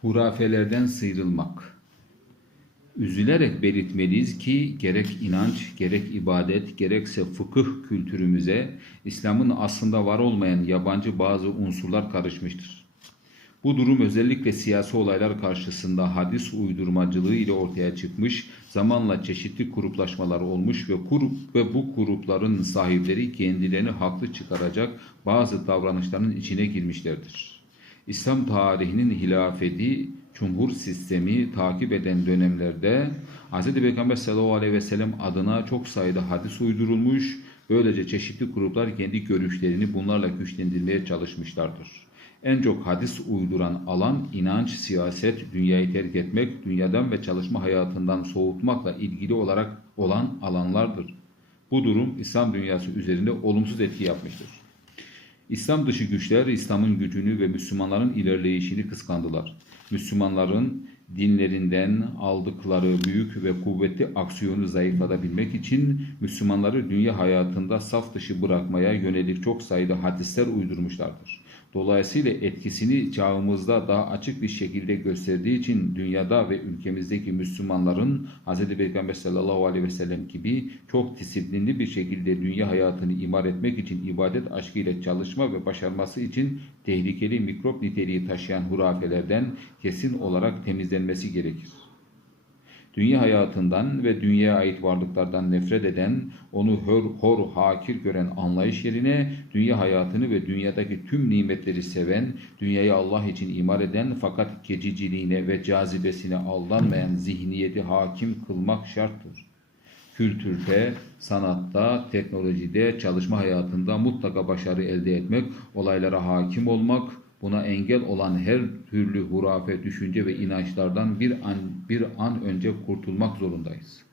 Hurafelerden sıyrılmak. Üzülerek belirtmeliyiz ki gerek inanç, gerek ibadet, gerekse fıkıh kültürümüze İslam'ın aslında var olmayan yabancı bazı unsurlar karışmıştır. Bu durum özellikle siyasi olaylar karşısında hadis uydurmacılığı ile ortaya çıkmış, zamanla çeşitli gruplaşmalar olmuş ve grup ve bu grupların sahipleri kendilerini haklı çıkaracak bazı davranışların içine girmişlerdir. İslam tarihinin hilafeti, cumhur sistemi takip eden dönemlerde Hz. Peygamber sallallahu aleyhi ve sellem adına çok sayıda hadis uydurulmuş, böylece çeşitli gruplar kendi görüşlerini bunlarla güçlendirmeye çalışmışlardır. En çok hadis uyduran alan inanç, siyaset, dünyayı terk etmek, dünyadan ve çalışma hayatından soğutmakla ilgili olarak olan alanlardır. Bu durum İslam dünyası üzerinde olumsuz etki yapmıştır. İslam dışı güçler İslam'ın gücünü ve Müslümanların ilerleyişini kıskandılar. Müslümanların dinlerinden aldıkları büyük ve kuvvetli aksiyonu zayıflatabilmek için Müslümanları dünya hayatında saf dışı bırakmaya yönelik çok sayıda hadisler uydurmuşlardır. Dolayısıyla etkisini çağımızda daha açık bir şekilde gösterdiği için dünyada ve ülkemizdeki Müslümanların Hz. Peygamber sallallahu aleyhi ve sellem gibi çok disiplinli bir şekilde dünya hayatını imar etmek için ibadet aşkıyla çalışma ve başarması için tehlikeli mikrop niteliği taşıyan hurafelerden kesin olarak temizlenmesi gerekir. Dünya hayatından ve dünyaya ait varlıklardan nefret eden, onu hor, hor hakir gören anlayış yerine dünya hayatını ve dünyadaki tüm nimetleri seven, dünyayı Allah için imar eden fakat geciciliğine ve cazibesine aldanmayan zihniyeti hakim kılmak şarttır. Kültürde, sanatta, teknolojide, çalışma hayatında mutlaka başarı elde etmek, olaylara hakim olmak, Buna engel olan her türlü hurafe, düşünce ve inançlardan bir an bir an önce kurtulmak zorundayız.